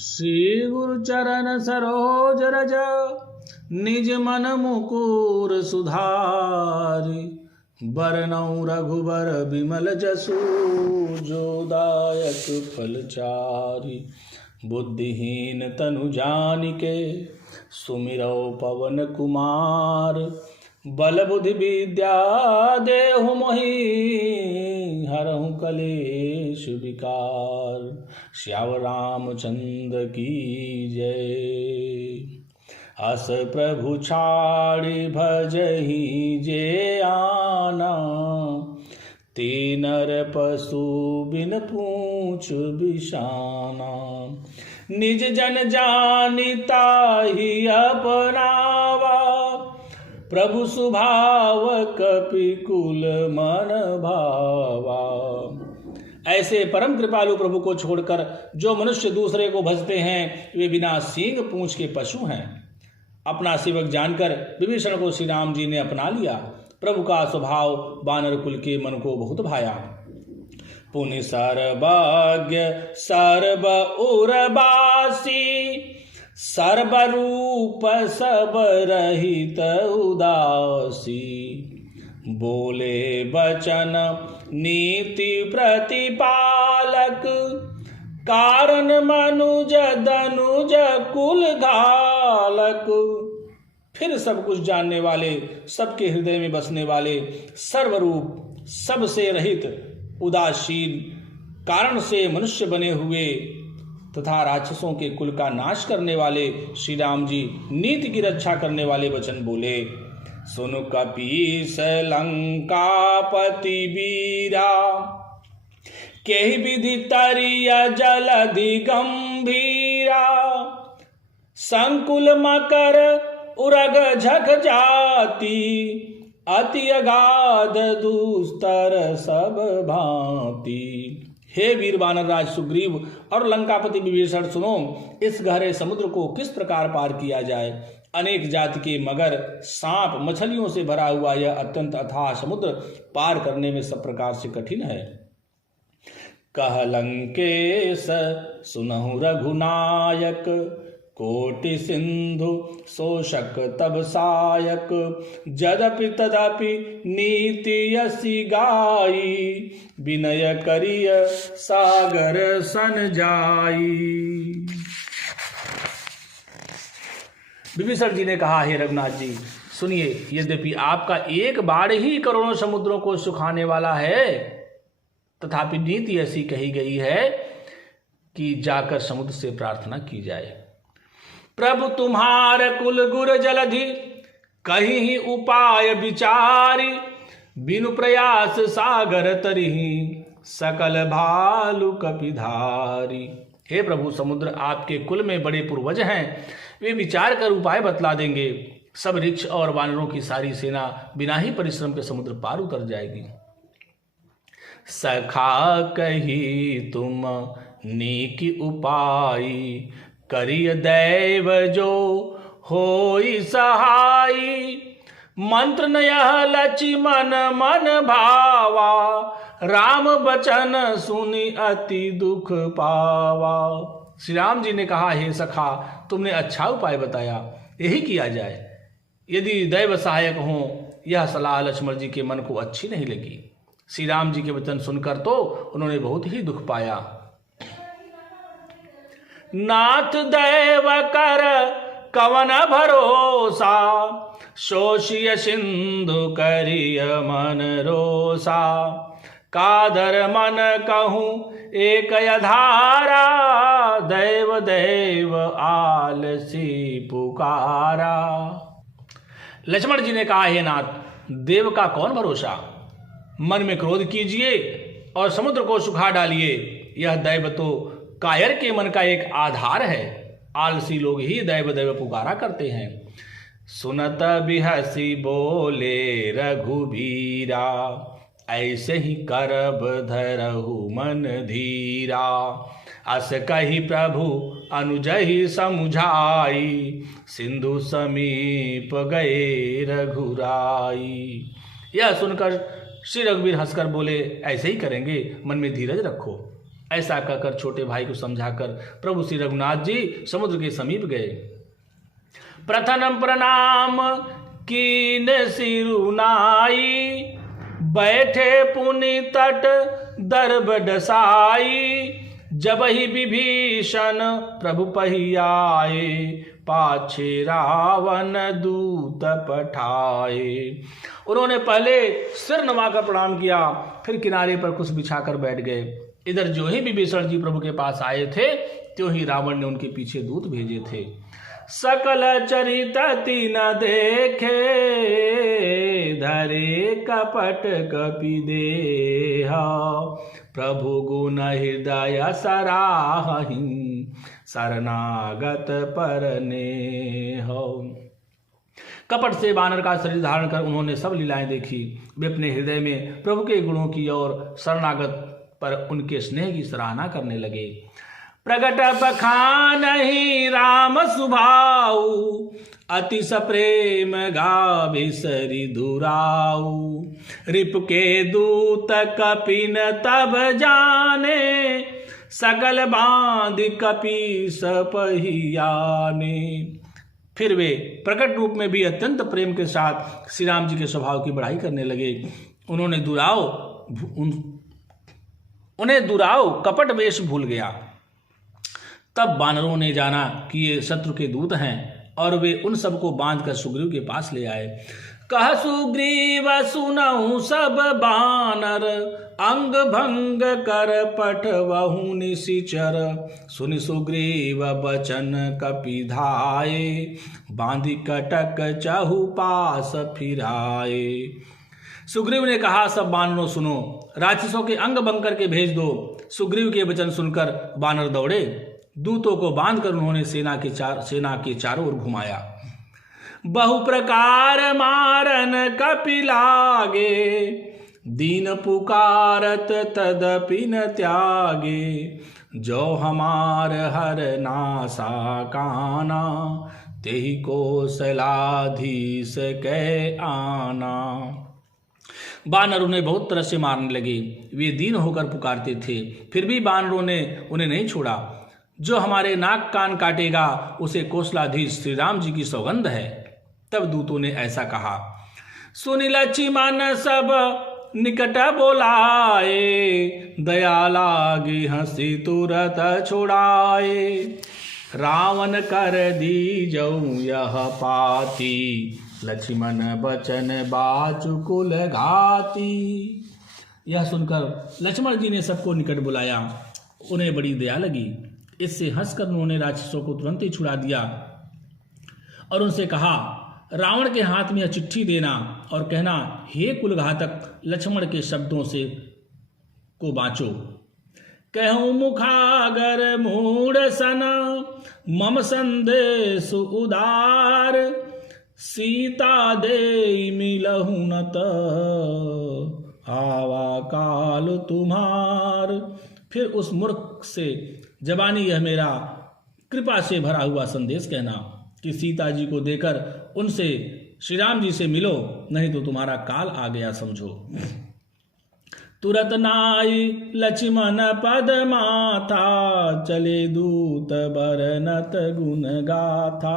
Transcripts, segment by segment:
श्री गुरु चरण सरोज रज निज मन मुकुर सुधारि। बरनउँ रघुबर बिमल जसु जो दायक फल चारि। बुद्धिहीन तनु जानिके सुमिरौ पवन कुमार। बल बुद्धि विद्या देहु मोहि हरहु कलेश विकार। श्याम रामचंद्र की जय। अस प्रभु छाड़ि भजहि जे आना। तीनर पशु बिन पूछ बिषाना। निज जन जानि ताहि अपनावा। प्रभु सुभाव कपिकुल मन भावा। ऐसे परम कृपालु प्रभु को छोड़कर जो मनुष्य दूसरे को भजते हैं वे बिना सींग पूंछ के पशु हैं। अपना सेवक जानकर विभीषण को श्री राम जी ने अपना लिया। प्रभु का स्वभाव वानर कुल के मन को बहुत भाया। पुनि सर्वज्ञ सर्व उर्वासी। सर्वरूप सब रहित उदासी। बोले बचन नीति प्रतिपालक। कारण मनुज दनुज कुल घालक। फिर सब कुछ जानने वाले, सबके हृदय में बसने वाले, सर्वरूप, सबसे रहित, उदासीन, कारण से मनुष्य बने हुए तथा राक्षसों के कुल का नाश करने वाले श्री राम जी नीति की रक्षा करने वाले वचन बोले। सुनु कपीस लंकापति वीरा। केहि विधि तरिय जलधि गंभीरा। संकुल मकर उरग झक जाति। अति अगाध दुस्तर सब भांति। हे वीर वानर राज सुग्रीव और लंकापति विभीषण, सुनो, इस गहरे समुद्र को किस प्रकार पार किया जाए। अनेक जाति के मगर, सांप, मछलियों से भरा हुआ यह अत्यंत अथाह समुद्र पार करने में सब प्रकार से कठिन है। कह लंकेश सुनहु रघुनायक। कोटि सिंधु शोषक तब सायक। जदपि तदपि नीति यसी गाई। विनय करिय सागर सन जाई। विभीषण जी ने कहा, हे रघुनाथ जी सुनिए, यद्यपि आपका एक बाढ़ ही करोड़ों समुद्रों को सुखाने वाला है, तथापि नीति ऐसी कही गई है कि जाकर समुद्र से प्रार्थना की जाए। प्रभु तुम्हार कुल गुर जलधि कहीं उपाय विचारी। बिनु प्रयास सागर तरिहि सकल भालु कपिधारी। हे प्रभु, समुद्र आपके कुल में बड़े पूर्वज हैं, वे विचार कर उपाय बतला देंगे। सब ऋक्ष और वानरों की सारी सेना बिना ही परिश्रम के समुद्र पार उतर जाएगी। सखा कही तुम नीकी उपाई। करिय दैव जो होई सहाई। मंत्र न यह लचि मन मन भावा। राम बचन सुनि अति दुख पावा। श्री राम जी ने कहा, हे सखा, तुमने अच्छा उपाय बताया, यही किया जाए। यदि दैव सहायक हो, यह सलाह लक्ष्मण जी के मन को अच्छी नहीं लगी। श्री राम जी के वचन सुनकर तो उन्होंने बहुत ही दुख पाया। नाथ दैव कर कवन भरोसा। शोषिय सिंधु करिय मन रोसा। कादर मन कहूँ एक अधारा। दैव दैव आलसी पुकारा। लक्ष्मण जी ने कहा, हे नाथ, देव का कौन भरोसा। मन में क्रोध कीजिए और समुद्र को सुखा डालिए। यह दैव तो कायर के मन का एक आधार है। आलसी लोग ही दैव दैव पुकारा करते हैं। सुनत बिहसी बोले रघुबीरा। ऐसे ही करब धरहु मन धीरा। अस कही प्रभु अनुजहि समुझाई। सिंधु समीप गए रघुराई। यह सुनकर श्री रघुवीर हंसकर बोले, ऐसे ही करेंगे, मन में धीरज रखो। ऐसा कहकर छोटे भाई को समझाकर प्रभु श्री रघुनाथ जी समुद्र के समीप गए। प्रथम प्रणाम कीन सिरुनाई, बैठे पुनि तट दर्भ डसाई। जब ही विभीषण प्रभु पहियाए, पाछे रावण दूत पठाए। उन्होंने पहले सिर नवाकर प्रणाम किया, फिर किनारे पर कुछ बिछाकर बैठ गए। इधर जो ही विभीषण जी प्रभु के पास आए थे, त्यों ही रावण ने उनके पीछे दूत भेजे थे। सकल चरित तीन देखे, धरे कपट कपि देहा। प्रभु गुण हृदय सराहि, शरणागत परनेह। कपट से वानर का शरीर धारण कर उन्होंने सब लीलाएं देखी। वे अपने हृदय में प्रभु के गुणों की और शरणागत पर उनके स्नेह की सराहना करने लगे। प्रगट बखानहि राम सुभाऊ, अति सप्रेम गाभि सरि दुराऊ। रिप के दूत कपिन तब जाने, सकल बांध कपि सपहियाने। फिर वे प्रकट रूप में भी अत्यंत प्रेम के साथ श्री राम जी के स्वभाव की बड़ाई करने लगे। उन्हें दुराव कपट वेश भूल गया। तब वानरों ने जाना कि ये शत्रु के दूत हैं और वे उन सबको बांधकर सुग्रीव के पास ले आए। कह सुग्रीव सुनहु सब बानर, अंग भंग कर पठवहु निशिचर। सुनि सुग्रीव बचन कपि धाये, बांधि कटक चहु पास फिराए। सुग्रीव ने कहा, सब बानरों सुनो, राक्षसों के अंग भंग करके भेज दो। सुग्रीव के वचन सुनकर बानर दौड़े। दूतों को बांधकर उन्होंने सेना के चारों ओर घुमाया। बहु प्रकार मारन कपि लागे, दीन पुकारत तदपि न त्यागे। जो हमार हर नासा काना, तेहि कौशलाधीश कै आना। बानर उन्हें बहुत तरह से मारने लगे। वे दीन होकर पुकारते थे, फिर भी बानरों ने उन्हें नहीं छोड़ा। जो हमारे नाक कान काटेगा, उसे कौशलाधीश श्री राम जी की सौगंध है। तब दूतों ने ऐसा कहा। सुनि लक्ष्मण सब निकट बोलाए, दया लागे हंसी तुरत छुड़ाए। रावण कर दीजऊ यह पाती, लक्ष्मण बचन बाचुकुल घाती। यह सुनकर लक्ष्मण जी ने सबको निकट बुलाया। उन्हें बड़ी दया लगी। इससे हंसकर उन्होंने राक्षसों को तुरंत ही छुड़ा दिया और उनसे कहा, रावण के हाथ में यह चिट्ठी देना और कहना, हे कुलघातक, लक्ष्मण के शब्दों से को बाँचो। कहूँ मुखागर मूढ़ सन, मम संदेश उदार। सीता दे मिलहु न त, आवा काल तुम्हार। फिर उस मूर्ख से जबानी यह मेरा कृपा से भरा हुआ संदेश कहना कि सीता जी को देकर उनसे श्री राम जी से मिलो, नहीं तो तुम्हारा काल आ गया समझो। तुरत नाई लक्ष्मण पद माथा, चले दूत बरनत गुण गाथा।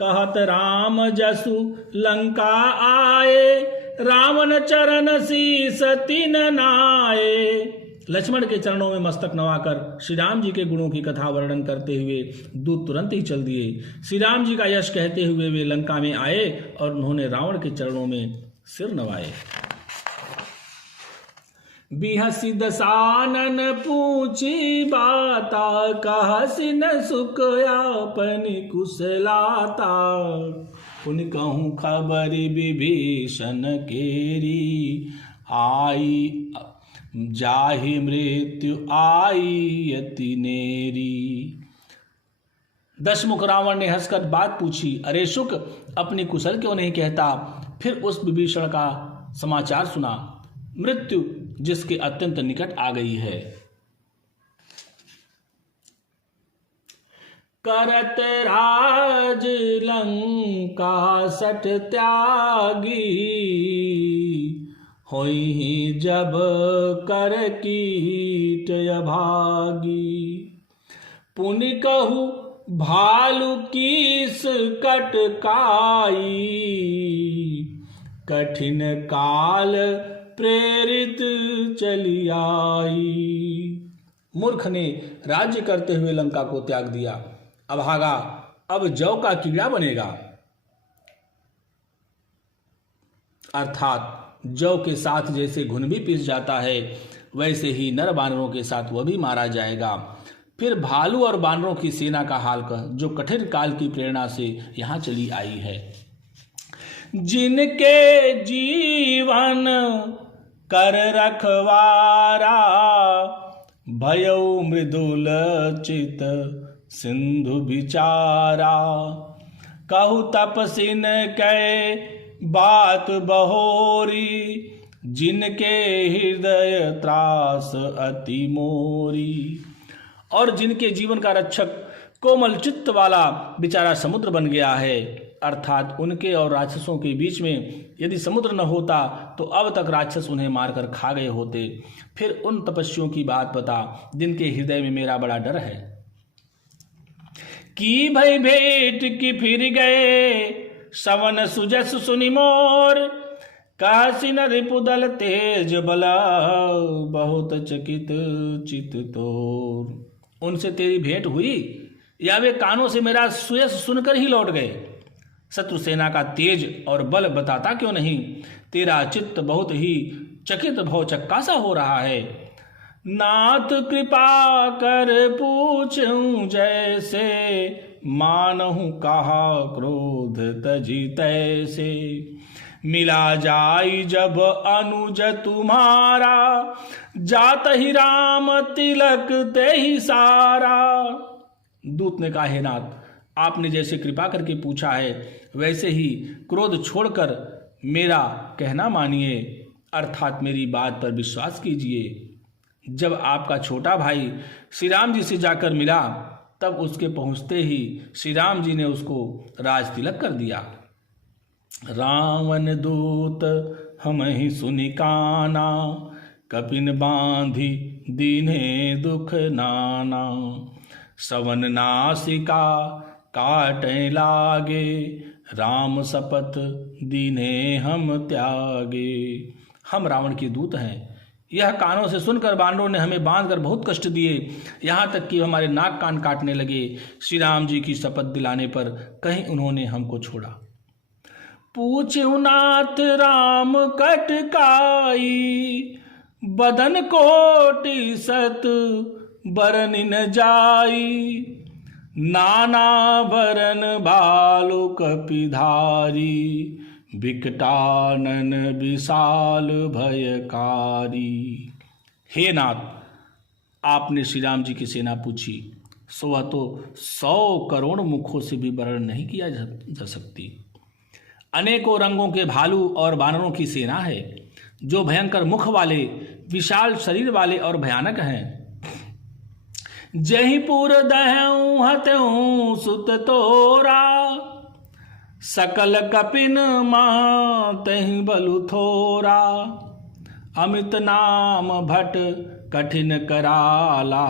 कहत राम जसु लंका आए, रावण चरण शीस तिन नाये। लक्ष्मण के चरणों में मस्तक नवाकर श्री राम जी के गुणों की कथा वर्णन करते हुए दूत तुरंत ही चल दिए। श्री राम जी का यश कहते हुए वे लंका में आए और उन्होंने रावण के चरणों में सिर नवाए। बिहसी दसानन पूछी बाता, कहसी न सुख आपनि कुशलाता। पुन कहूँ खबरि विभीषण केरी, आई जाहि मृत्यु आई यति नेरी। दशमुख रावण ने हंसकर बात पूछी, अरे शुक, अपनी कुशल क्यों नहीं कहता। फिर उस विभीषण का समाचार सुना, मृत्यु जिसके अत्यंत निकट आ गई है। करत राज लंका सठ त्यागी, होई जब कर कीट अभागी। पुनि कहु भालु कीस कटकाई, कठिन काल प्रेरित चली आई। मूर्ख ने राज्य करते हुए लंका को त्याग दिया, अभागा अब जौ का कीड़ा बनेगा। अर्थात जौ के साथ जैसे घुन भी पिस जाता है, वैसे ही नर बानरों के साथ वह भी मारा जाएगा। फिर भालू और बानरों की सेना का हाल कह, जो कठिन काल की प्रेरणा से यहां चली आई है। जिनके जीवन कर रखवारा, भयउ मृदुल चित सिंधु विचारा। कहु तपसिन कै बात बहोरी, जिनके हृदय त्रास अति मोरी। और जिनके जीवन का रक्षक कोमल चित्त वाला बेचारा समुद्र बन गया है। अर्थात उनके और राक्षसों के बीच में यदि समुद्र न होता तो अब तक राक्षस उन्हें मारकर खा गए होते। फिर उन तपस्वियों की बात बता, जिनके हृदय में मेरा बड़ा डर है। की भई भेंट की फिर गए, सवन सुजस सुनि मोर। कासिन रिपुदल तेज बला, बहुत चकित चित तोर। उनसे तेरी भेंट हुई या वे कानों से मेरा सुयस सुनकर ही लौट गए? शत्रु सेना का तेज और बल बताता क्यों नहीं? तेरा चित्त बहुत ही चकित भौचक्का सा हो रहा है। नाथ कृपा कर पूछूं जैसे, मानहु कहा क्रोध तजी तैसे। मिला जाई जब अनुज तुम्हारा, जात ही राम तिलक ते ही सारा। दूत ने कहा, हे नाथ, आपने जैसे कृपा करके पूछा है वैसे ही क्रोध छोड़कर मेरा कहना मानिए, अर्थात मेरी बात पर विश्वास कीजिए। जब आपका छोटा भाई श्री राम जी से जाकर मिला, तब उसके पहुंचते ही श्री राम जी ने उसको राज तिलक कर दिया। रावण दूत हम ही सुनि काना, कपिन बांधी दीन्हे दुख नाना। सवन नासिका काटे लागे, राम शपथ दीन्हे हम त्यागे। हम रावण के दूत हैं। यह कानों से सुनकर बानरों ने हमें बांधकर बहुत कष्ट दिए, यहाँ तक कि हमारे नाक कान काटने लगे। श्री राम जी की शपथ दिलाने पर कहीं उन्होंने हमको छोड़ा। पूछ्यु नाथ राम कटकाई, बदन कोटि सत बरन न जाई। नाना बरन भालु कपिधारी, विकटानन विशाल भयकारी। हे नाथ, आपने श्री राम जी की सेना पूछी, सो वह तो 100 करोड़ मुखों से भी वर्णन नहीं किया जा सकती। अनेकों रंगों के भालू और बानरों की सेना है, जो भयंकर मुख वाले, विशाल शरीर वाले और भयानक हैं। जही पुर दहऊं हत्यूं सुत तोरा, सकल कपिन मातहि बलु थोरा। अमित नाम भट कठिन कराला,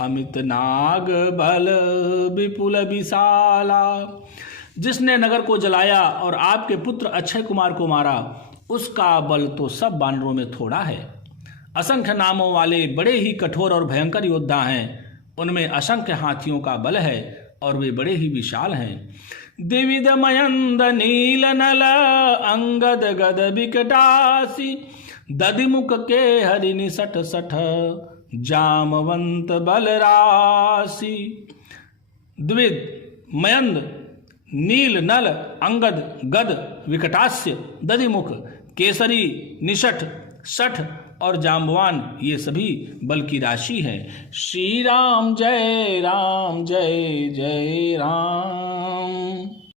अमित नाग बल विपुल विशाला। जिसने नगर को जलाया और आपके पुत्र अक्षय कुमार को मारा, उसका बल तो सब बानरों में थोड़ा है। असंख्य नामों वाले बड़े ही कठोर और भयंकर योद्धा हैं। उनमें असंख्य हाथियों का बल है और वे बड़े ही विशाल हैं। दिविद मयंद नील नल अंगद गद विकटासी, दधिमुख के हरिनि सठ सठ जामवंत बलरासी। द्विविद मयंद नील नल अंगद गद विकटास्य दधिमुख केसरी निषठ सठ और जाम्बवान, ये सभी बल की राशि हैं। श्री राम जय जय राम।